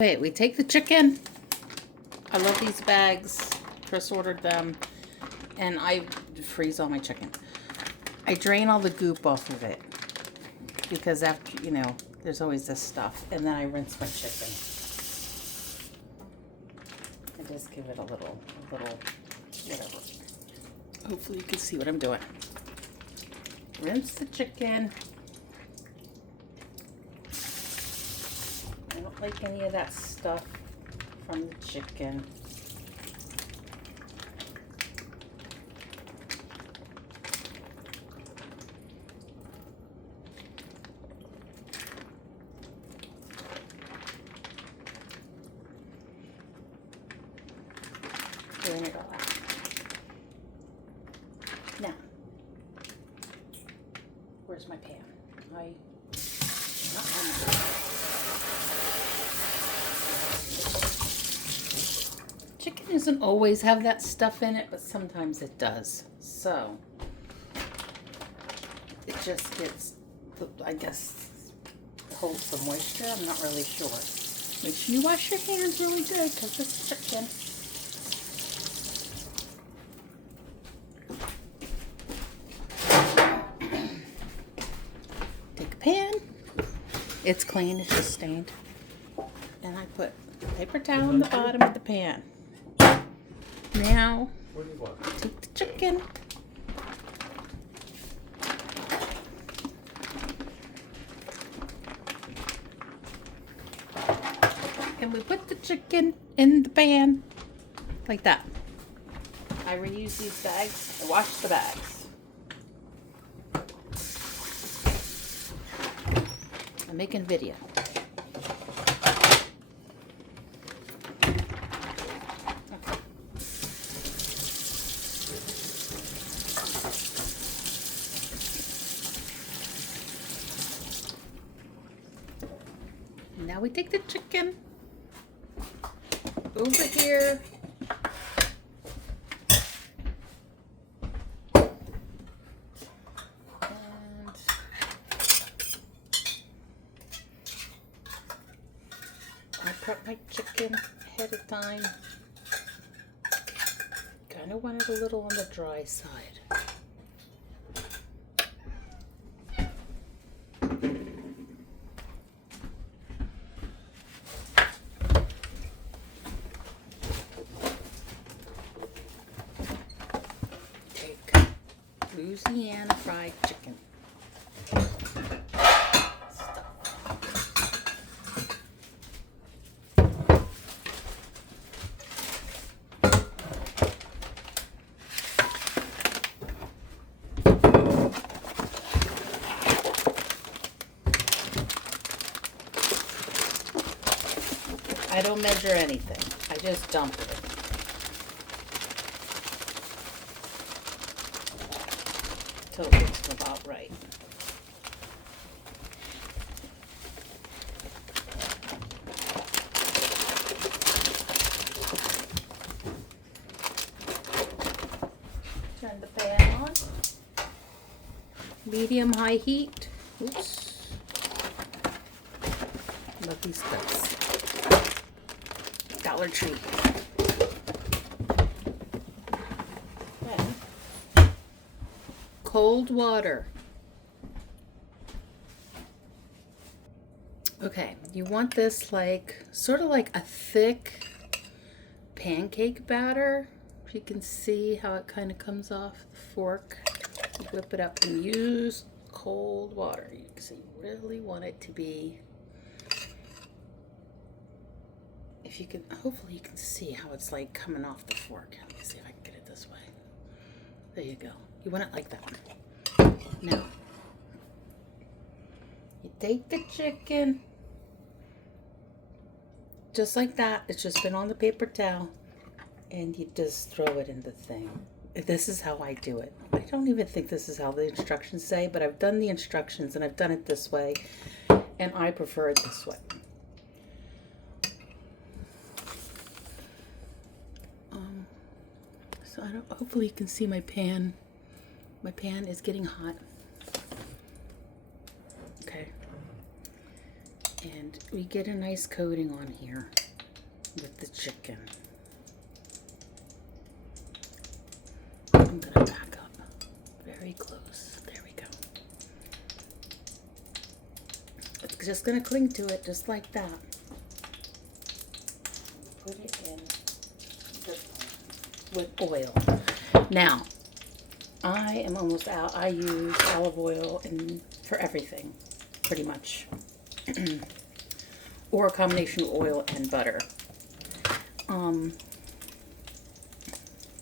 Wait, we take the chicken. I love these bags. Chris ordered them. And I freeze all my chicken. I drain all the goop off of it. Because after, you know, there's always this stuff. And then I rinse my chicken. I just give it a little, whatever. Hopefully you can see what I'm doing. Rinse the chicken. I don't like any of that stuff from the chicken. Drain it all out. Now, where's my pan? Chicken doesn't always have that stuff in it, but sometimes it does. So it just gets, I guess, holds some moisture. I'm not really sure. Make sure you wash your hands really good because it's chicken. Take a pan. It's clean. It's just stained. And I put paper towel on the bottom of the pan. Now, take the chicken. And we put the chicken in the pan like that. I reuse these bags. I wash the bags. I'm making video. Now we take the chicken over here. And I prep my chicken ahead of time. Kind of want it a little on the dry side. Louisiana fried chicken. I don't measure anything. I just dump it. Till it looks about right. Turn the pan on. Medium-high heat. Oops. Love these stuffs. Dollar Tree. Then, cold water. Okay, you want this like, sort of like a thick pancake batter. If you can see how it kind of comes off the fork. You whip it up and use cold water. You really want it to be, if you can, hopefully you can see how it's like coming off the fork. Let me see if I can get it this way. There you go. You want it like that. Now, you take the chicken, just like that. It's just been on the paper towel, and you just throw it in the thing. This is how I do it. I don't even think this is how the instructions say, but I've done the instructions and I've done it this way, and I prefer it this way. So I don't, hopefully you can see my pan. My pan is getting hot. Okay. And we get a nice coating on here with the chicken. I'm gonna back up very close. There we go. It's just gonna cling to it just like that. Put it in this one with oil. Now, I am almost out. I use olive oil for everything, pretty much. Or a combination of oil and butter.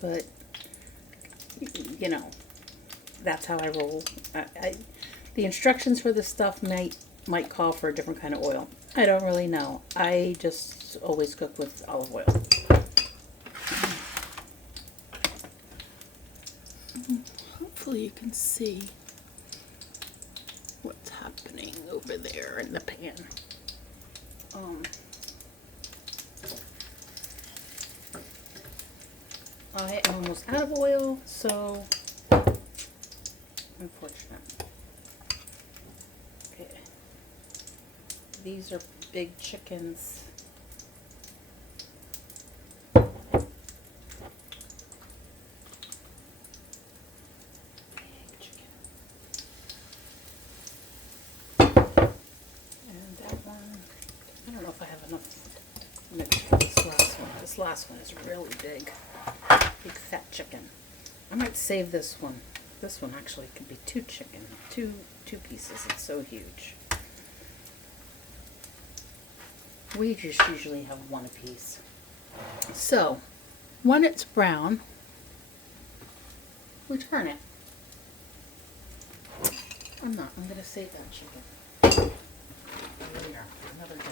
But, you know, that's how I roll. The instructions for this stuff might call for a different kind of oil. I don't really know. I just always cook with olive oil. Hopefully you can see what's happening over there in the pan. I am almost out of oil, so unfortunate. Okay. These are big chickens. I don't know if I have enough mixture for this last one. This last one is really big. Big fat chicken. I might save this one. This one actually could be two pieces. It's so huge. We just usually have one apiece. So, when it's brown, we turn it. I'm going to save that chicken. Later, another day.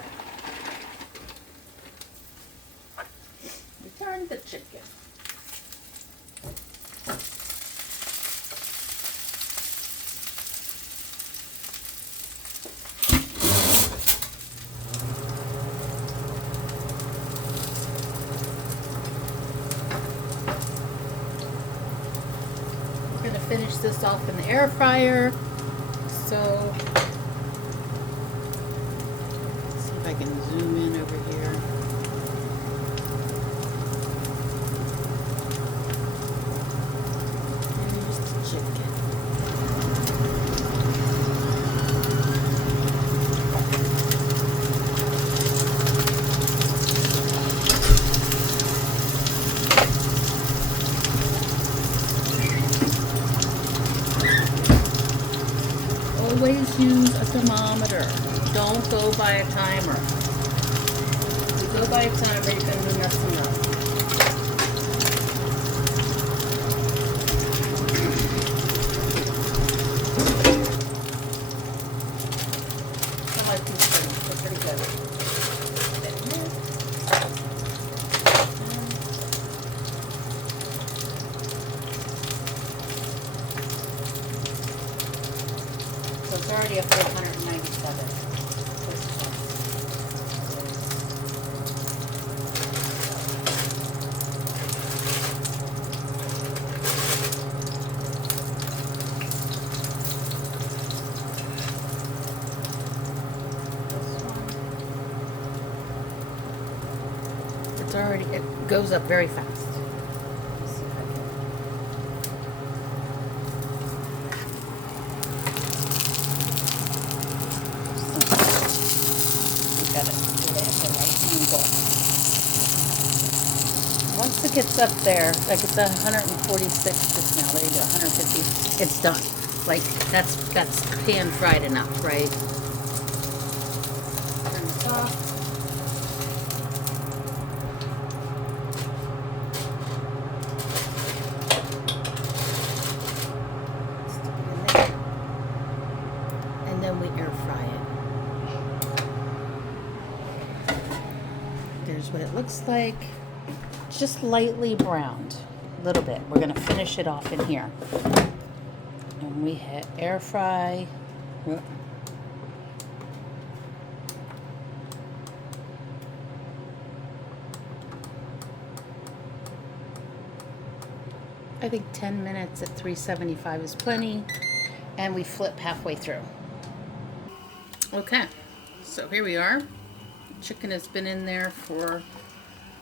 Return the chicken. We're going to finish this off in the air fryer. So I can zoom in over here. Here's the chicken. Always use a thermometer. Don't go by a timer. If you go by a timer, you're going to be messing up. I like these things. They're pretty good. So it's already up to 197. It goes up very fast. Let's see if I can. We got it at the right angle. Once it gets up there, like it's at 146 just now. There you go, 150. It's done. Like that's pan fried enough, right? Turn this off. Then we air fry it. There's what it looks like. Just lightly browned. A little bit. We're going to finish it off in here. And we hit air fry. I think 10 minutes at 375 is plenty. And we flip halfway through. Okay, so here we are. chicken has been in there for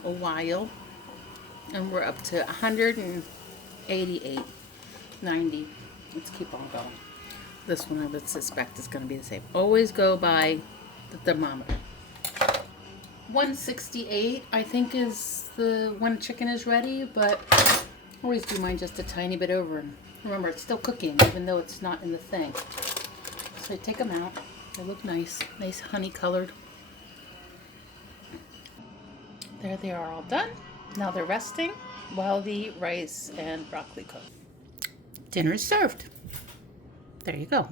a while. And we're up to 188, 90. Let's keep on going. This one I would suspect is going to be the same. Always go by the thermometer. 168, I think, is the when chicken is ready, but I always do mine just a tiny bit over. And remember, it's still cooking, even though it's not in the thing. So I take them out. They look nice, nice honey colored. There they are, all done. Now they're resting while the rice and broccoli cook. Dinner is served. There you go.